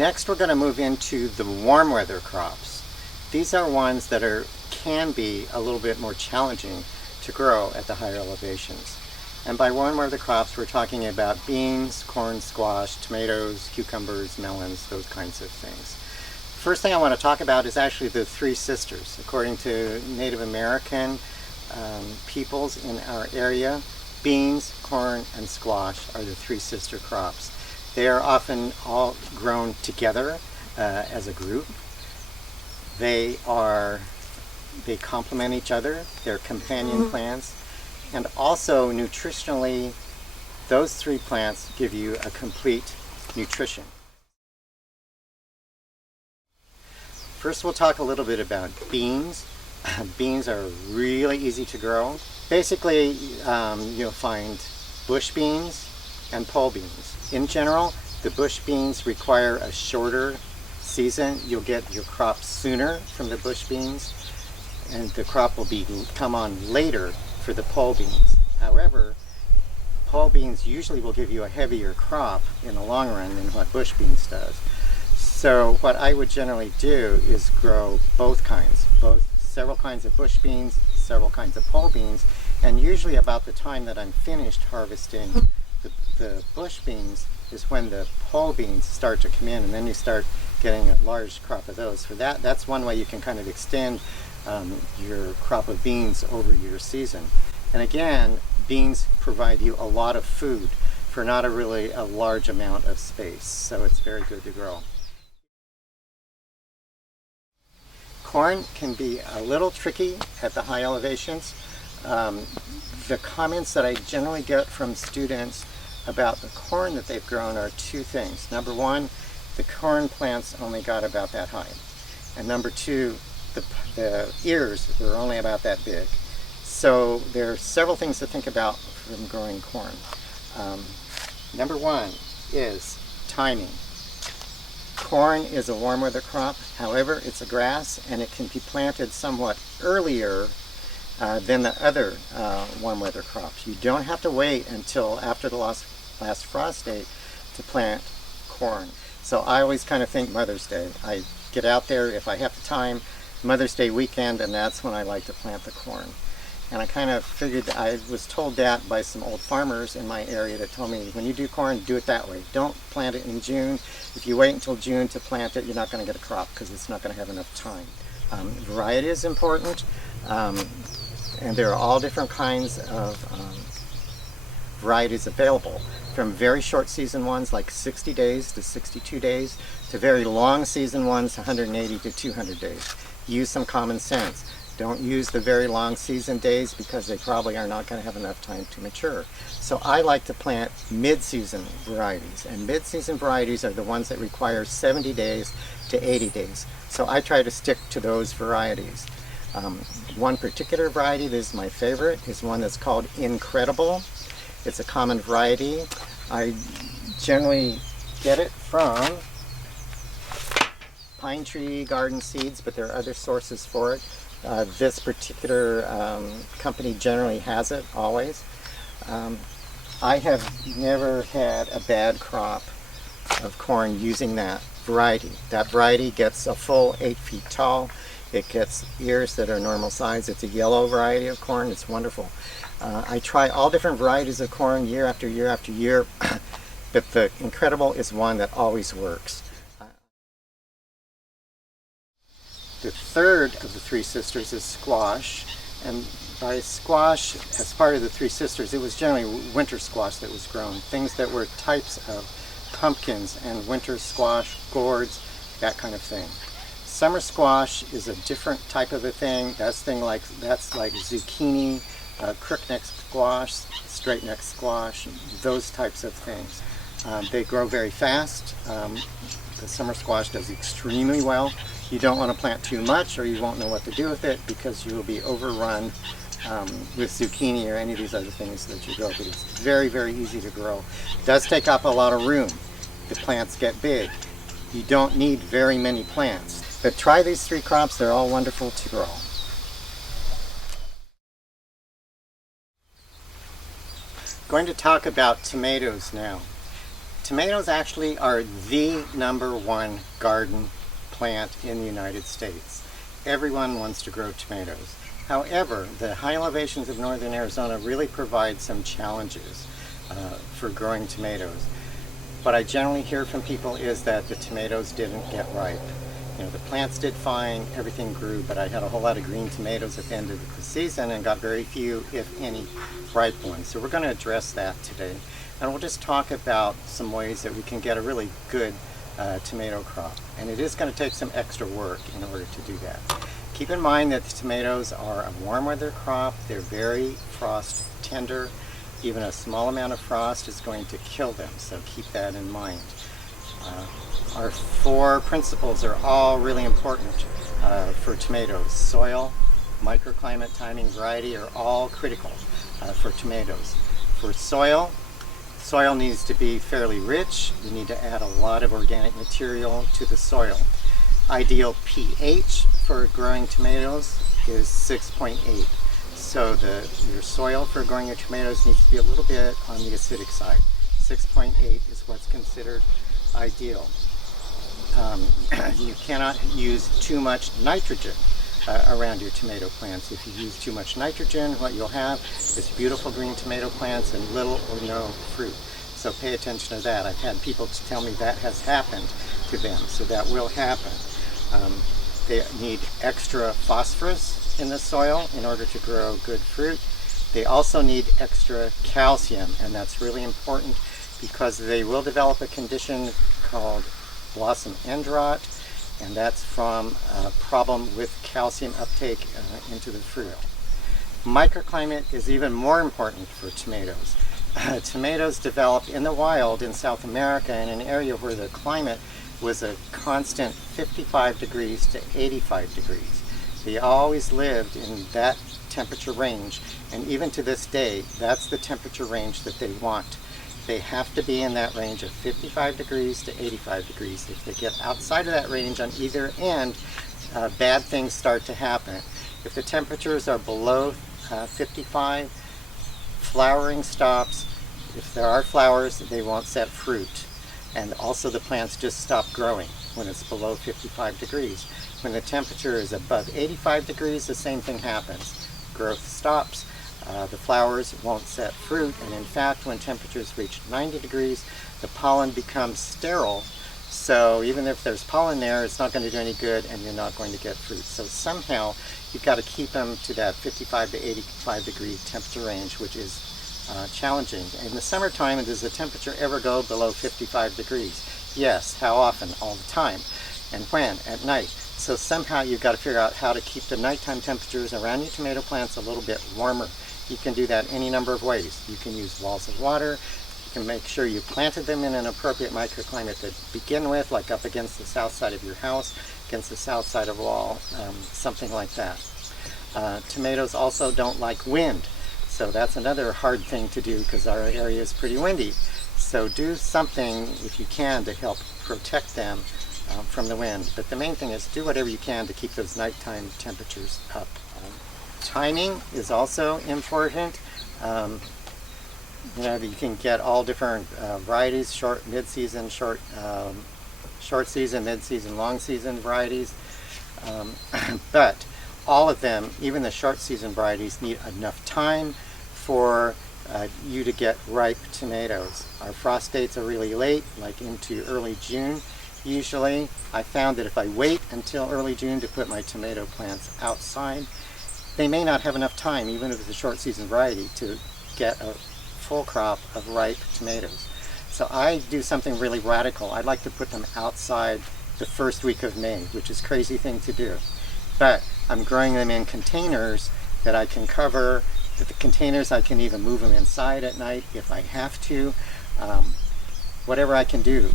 Next, we're going to move into the warm weather crops. These are ones that can be a little bit more challenging to grow at the higher elevations. And by warm weather crops, we're talking about beans, corn, squash, tomatoes, cucumbers, melons, those kinds of things. First thing I want to talk about is actually the three sisters. According to Native American peoples in our area, beans, corn, and squash are the three sister crops. They are often all grown together as a group. They complement each other. They're companion plants. And also nutritionally, those three plants give you a complete nutrition. First, we'll talk a little bit about beans. Beans are really easy to grow. Basically, you'll find bush beans and pole beans. In general, the bush beans require a shorter season. You'll get your crop sooner from the bush beans, and the crop will come on later for the pole beans. However, pole beans usually will give you a heavier crop in the long run than what bush beans does. So what I would generally do is grow several kinds of bush beans, several kinds of pole beans, and usually about the time that I'm finished harvesting the bush beans is when the pole beans start to come in, and then you start getting a large crop of those. For that's one way you can kind of extend your crop of beans over your season. And again, beans provide you a lot of food for not a large amount of space, so it's very good to grow. Corn can be a little tricky at the high elevations. The comments that I generally get from students about the corn that they've grown are two things. Number one, the corn plants only got about that high. And number two, the ears were only about that big. So there are several things to think about from growing corn. Number one is timing. Corn is a warm weather crop. However, it's a grass and it can be planted somewhat earlier than the other warm weather crops. You don't have to wait until after the last frost date to plant corn. So I always kind of think Mother's Day. I get out there if I have the time, Mother's Day weekend, and that's when I like to plant the corn. And I kind of figured, I was told that by some old farmers in my area that told me, when you do corn, do it that way. Don't plant it in June. If you wait until June to plant it, you're not going to get a crop because it's not going to have enough time. Variety is important, and there are all different kinds of varieties available, from very short season ones like 60 days to 62 days to very long season ones, 180 to 200 days. Use some common sense. Don't use the very long season days because they probably are not going to have enough time to mature. So I like to plant mid-season varieties, and mid-season varieties are the ones that require 70 days to 80 days. So I try to stick to those varieties. One particular variety that is my favorite is one that's called Incredible. It's a common variety. I generally get it from Pine Tree Garden Seeds, but there are other sources for it. This particular company generally has it, always. I have never had a bad crop of corn using that variety. That variety gets a full 8 feet tall. It gets ears that are normal size. It's a yellow variety of corn. It's wonderful. I try all different varieties of corn year after year after year, but the Incredible is one that always works. The third of the three sisters is squash, and by squash, as part of the three sisters, it was generally winter squash that was grown, things that were types of pumpkins and winter squash, gourds, that kind of thing. Summer squash is a different type of a thing. That's like zucchini, crookneck squash, straight neck squash, those types of things. They grow very fast. The summer squash does extremely well. You don't want to plant too much or you won't know what to do with it because you will be overrun with zucchini or any of these other things that you grow. But it's very, very easy to grow. It does take up a lot of room. The plants get big. You don't need very many plants. But try these three crops. They're all wonderful to grow. Going to talk about tomatoes now. Tomatoes actually are the #1 garden plant in the United States. Everyone wants to grow tomatoes. However, the high elevations of northern Arizona really provide some challenges for growing tomatoes. What I generally hear from people is that the tomatoes didn't get ripe. You know, the plants did fine, everything grew, but I had a whole lot of green tomatoes at the end of the season and got very few, if any, ripe ones. So we're going to address that today. And we'll just talk about some ways that we can get a really good tomato crop. And it is going to take some extra work in order to do that. Keep in mind that the tomatoes are a warm weather crop. They're very frost tender. Even a small amount of frost is going to kill them, so keep that in mind. Our 4 principles are all really important for tomatoes. Soil, microclimate, timing, variety are all critical for tomatoes. For soil, soil needs to be fairly rich. You need to add a lot of organic material to the soil. Ideal pH for growing tomatoes is 6.8. So your soil for growing your tomatoes needs to be a little bit on the acidic side. 6.8 is what's considered ideal. You cannot use too much nitrogen around your tomato plants. If you use too much nitrogen, what you'll have is beautiful green tomato plants and little or no fruit. So pay attention to that. I've had people tell me that has happened to them, so that will happen. They need extra phosphorus in the soil in order to grow good fruit. They also need extra calcium, and that's really important because they will develop a condition called blossom end rot, and that's from a problem with calcium uptake into the fruit. Microclimate is even more important for tomatoes. Tomatoes developed in the wild in South America in an area where the climate was a constant 55 degrees to 85 degrees. They always lived in that temperature range, and even to this day, that's the temperature range that they want. They have to be in that range of 55 degrees to 85 degrees. If they get outside of that range on either end, bad things start to happen. If the temperatures are below 55, flowering stops. If there are flowers, they won't set fruit. And also the plants just stop growing when it's below 55 degrees. When the temperature is above 85 degrees, the same thing happens. Growth stops, the flowers won't set fruit, and in fact, when temperatures reach 90 degrees, the pollen becomes sterile. So even if there's pollen there, it's not going to do any good, and you're not going to get fruit. So somehow, you've got to keep them to that 55 to 85 degree temperature range, which is challenging. In the summertime, does the temperature ever go below 55 degrees? Yes. How often? All the time. And when? At night. So somehow you've got to figure out how to keep the nighttime temperatures around your tomato plants a little bit warmer. You can do that any number of ways. You can use walls of water. You can make sure you planted them in an appropriate microclimate to begin with, like up against the south side of your house, against the south side of a wall, something like that. Tomatoes also don't like wind. So that's another hard thing to do because our area is pretty windy. So do something, if you can, to help protect them from the wind. But the main thing is do whatever you can to keep those nighttime temperatures up. Timing is also important. You know, you can get all different varieties, short, mid-season, short season, mid-season, long season varieties. But all of them, even the short season varieties, need enough time for you to get ripe tomatoes. Our frost dates are really late, like into early June. Usually, I found that if I wait until early June to put my tomato plants outside, they may not have enough time, even if it's a short season variety, to get a full crop of ripe tomatoes. So I do something really radical. I'd like to put them outside the first week of May, which is a crazy thing to do. But I'm growing them in containers that I can cover. With the containers, I can even move them inside at night if I have to. Whatever I can do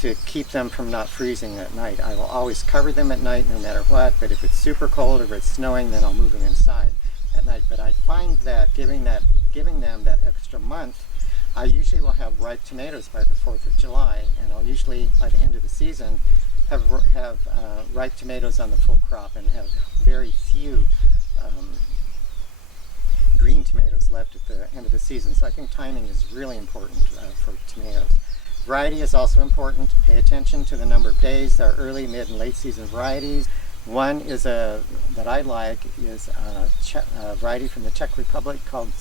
to keep them from not freezing at night. I will always cover them at night no matter what, but if it's super cold or if it's snowing, then I'll move them inside at night. But I find that giving them that extra month, I usually will have ripe tomatoes by the 4th of July, and I'll usually, by the end of the season, have ripe tomatoes on the full crop and have very few green tomatoes left at the end of the season. So I think timing is really important for tomatoes. Variety is also important. Pay attention to the number of days. There are early, mid, and late season varieties. One is that I like is a variety from the Czech Republic called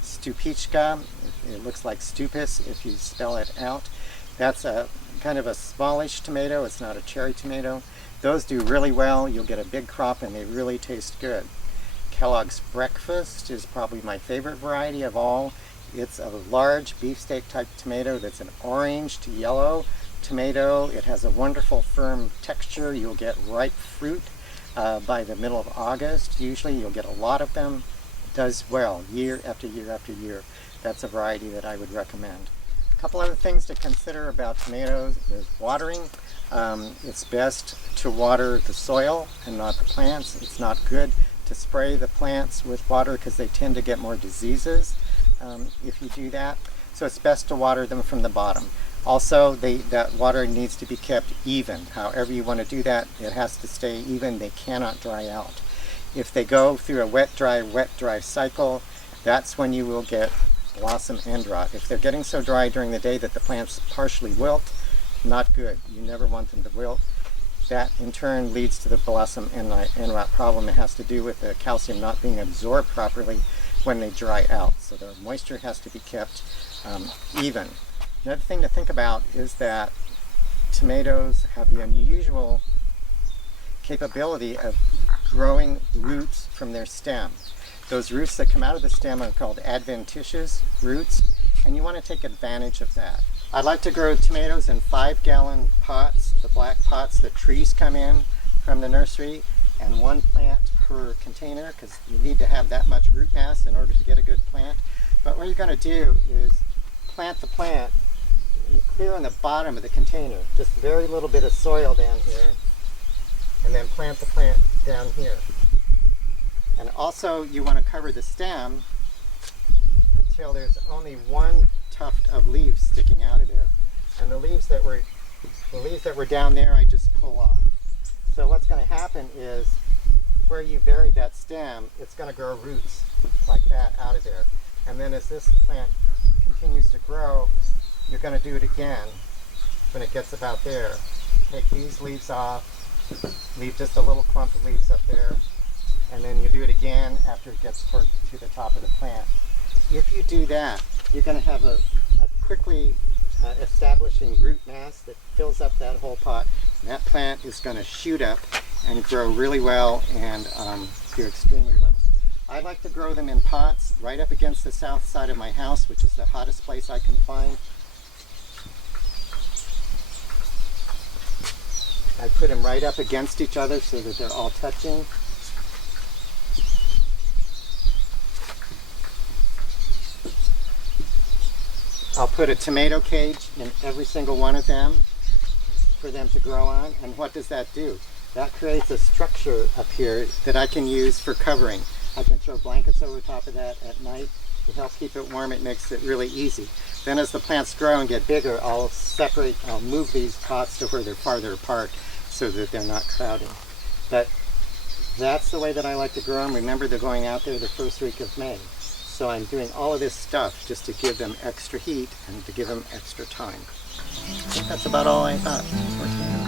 Stupička. It looks like Stupis if you spell it out. That's a kind of a smallish tomato. It's not a cherry tomato. Those do really well. You'll get a big crop and they really taste good. Kellogg's Breakfast is probably my favorite variety of all. It's a large beefsteak type tomato that's an orange to yellow tomato. It has a wonderful firm texture. You'll get ripe fruit by the middle of August. Usually you'll get a lot of them. It does well year after year after year. That's a variety that I would recommend. A couple other things to consider about tomatoes is watering. It's best to water the soil and not the plants. It's not good to spray the plants with water because they tend to get more diseases if you do that. So it's best to water them from the bottom. Also, that water needs to be kept even. However you want to do that, it has to stay even. They cannot dry out. If they go through a wet, dry cycle, that's when you will get blossom end rot. If they're getting so dry during the day that the plants partially wilt, not good. You never want them to wilt. That in turn leads to the blossom end rot problem. It has to do with the calcium not being absorbed properly when they dry out. So the moisture has to be kept even. Another thing to think about is that tomatoes have the unusual capability of growing roots from their stem. Those roots that come out of the stem are called adventitious roots, and you want to take advantage of that. I'd like to grow tomatoes in 5-gallon pots, the black pots that trees come in from the nursery, and 1 plant per container because you need to have that much root mass in order to get a good plant. But what you're going to do is plant the plant clear on the bottom of the container, just very little bit of soil down here, and then plant the plant down here. And also you want to cover the stem until there's only 1 tuft of leaves sticking out of there. And the leaves that were down there I just pull off. So what's going to happen is where you buried that stem, it's going to grow roots like that out of there. And then as this plant continues to grow, you're going to do it again when it gets about there. Take these leaves off, leave just a little clump of leaves up there, and then you do it again after it gets to the top of the plant. If you do that, you're going to have a quickly establishing root mass that fills up that whole pot. And that plant is going to shoot up and grow really well and do extremely well. I like to grow them in pots right up against the south side of my house, which is the hottest place I can find. I put them right up against each other so that they're all touching. I'll put a tomato cage in every single one of them for them to grow on. And what does that do? That creates a structure up here that I can use for covering. I can throw blankets over top of that at night to help keep it warm. It makes it really easy. Then as the plants grow and get bigger, I'll move these pots to where they're farther apart so that they're not crowding. But that's the way that I like to grow them. Remember, they're going out there the first week of May. So I'm doing all of this stuff just to give them extra heat and to give them extra time. I think that's about all I thought for today.